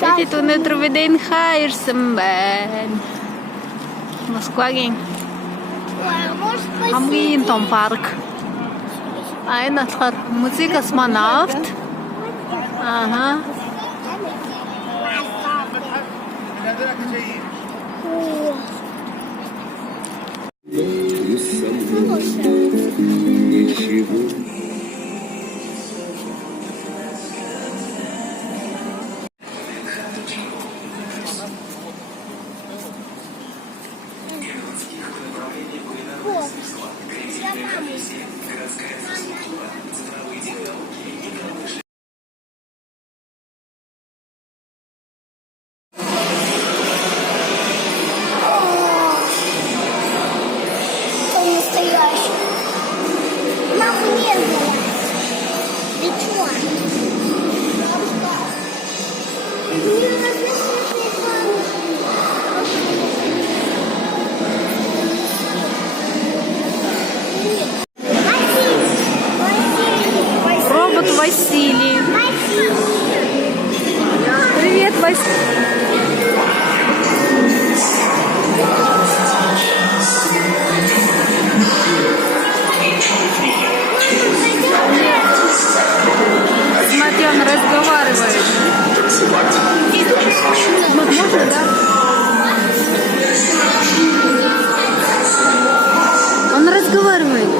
Dito na truveden higher samban. Москвагийн хамгийн том парк. Энэ болохоор музей космонавт. Ага. Василий. Привет, Василий. Смотри, он разговаривает. Можно, да? Он разговаривает.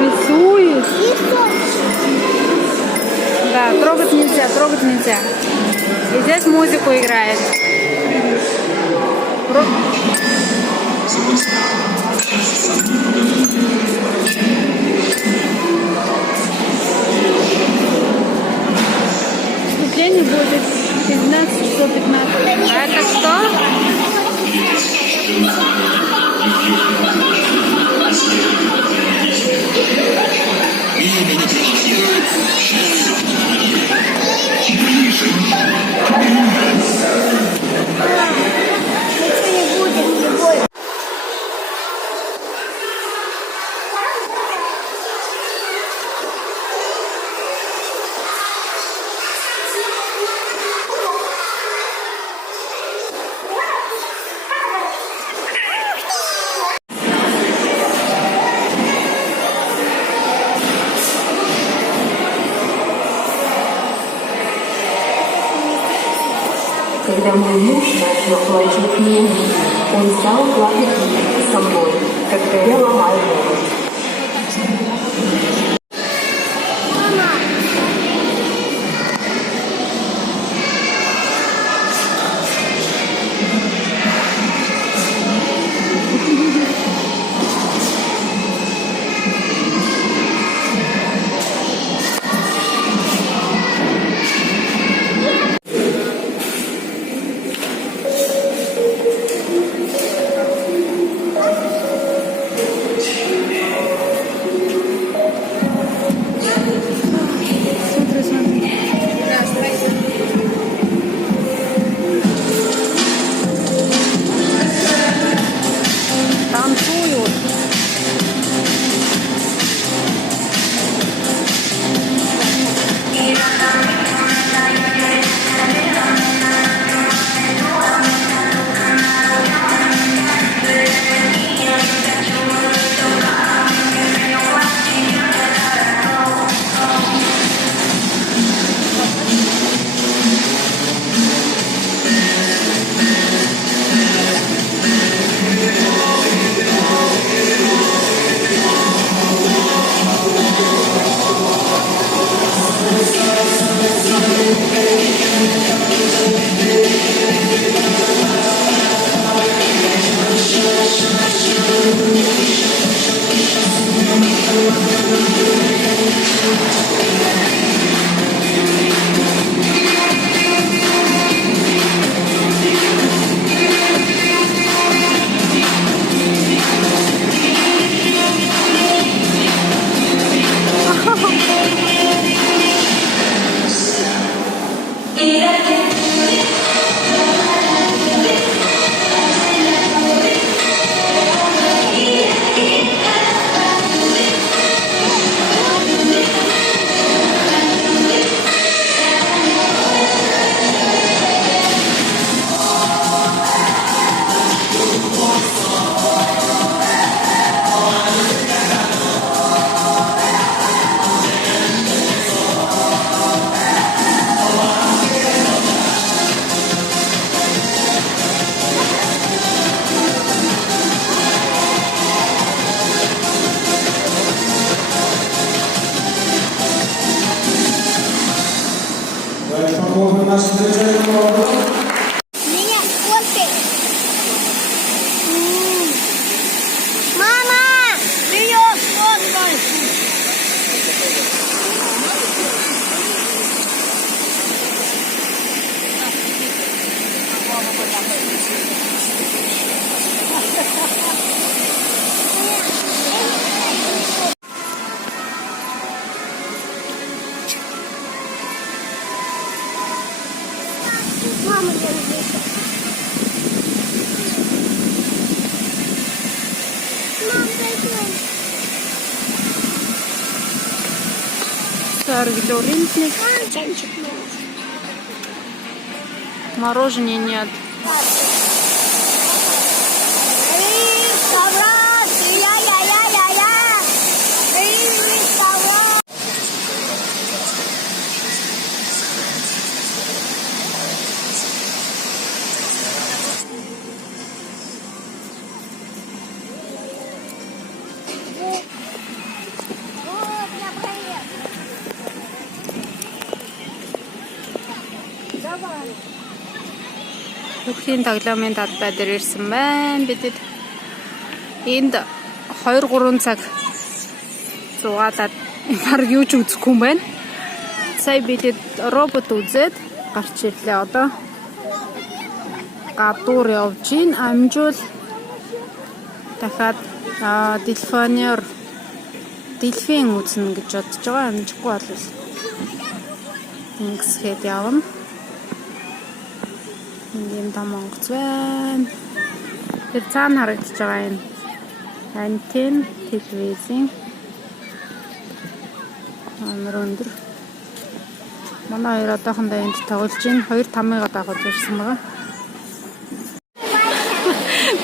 Рисует? Да, трогать нельзя, трогать нельзя. И здесь музыку играет. Вступление будет 15 часов 15. А это что? Когда мой муж начал платить мне, он стал плакать со мной, когда я ломаю ногу. Саргил рынок. Мороженого нет. Бүхний тоглоомын талбай дээр ирсэн байна. Бидэд энд 2-3 цаг зугаалаад баг юу ч үзэхгүй юм байна. Сая бидэд робот үзээд гарч ирлээ. Одоо гадуур явж гин амжуул дахиад телефоноор дэлфин үзнэ гэж бодож байгаа. Амжихгүй болвол ингэсгээд явна. Ийм тамангц байна. Тэр цаана харагдаж байгаа энэ антен телевизийн амар өндөр. Манай хоёр одоохондоо энд тоглож байна. 2-5-ыг дагуулж ирсэн байгаа.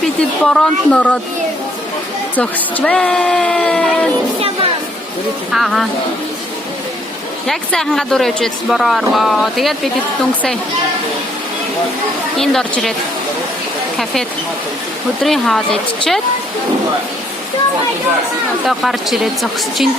Бид бороонд нороод зогсож байна. Аа. Яг сайхан гадуур явж байсан бороо оргоо. Тэгээд бид дүнсээ энд орж ирээд кафед өдрийн хоол идчихэд одоо гарч ирээд зогсож байна.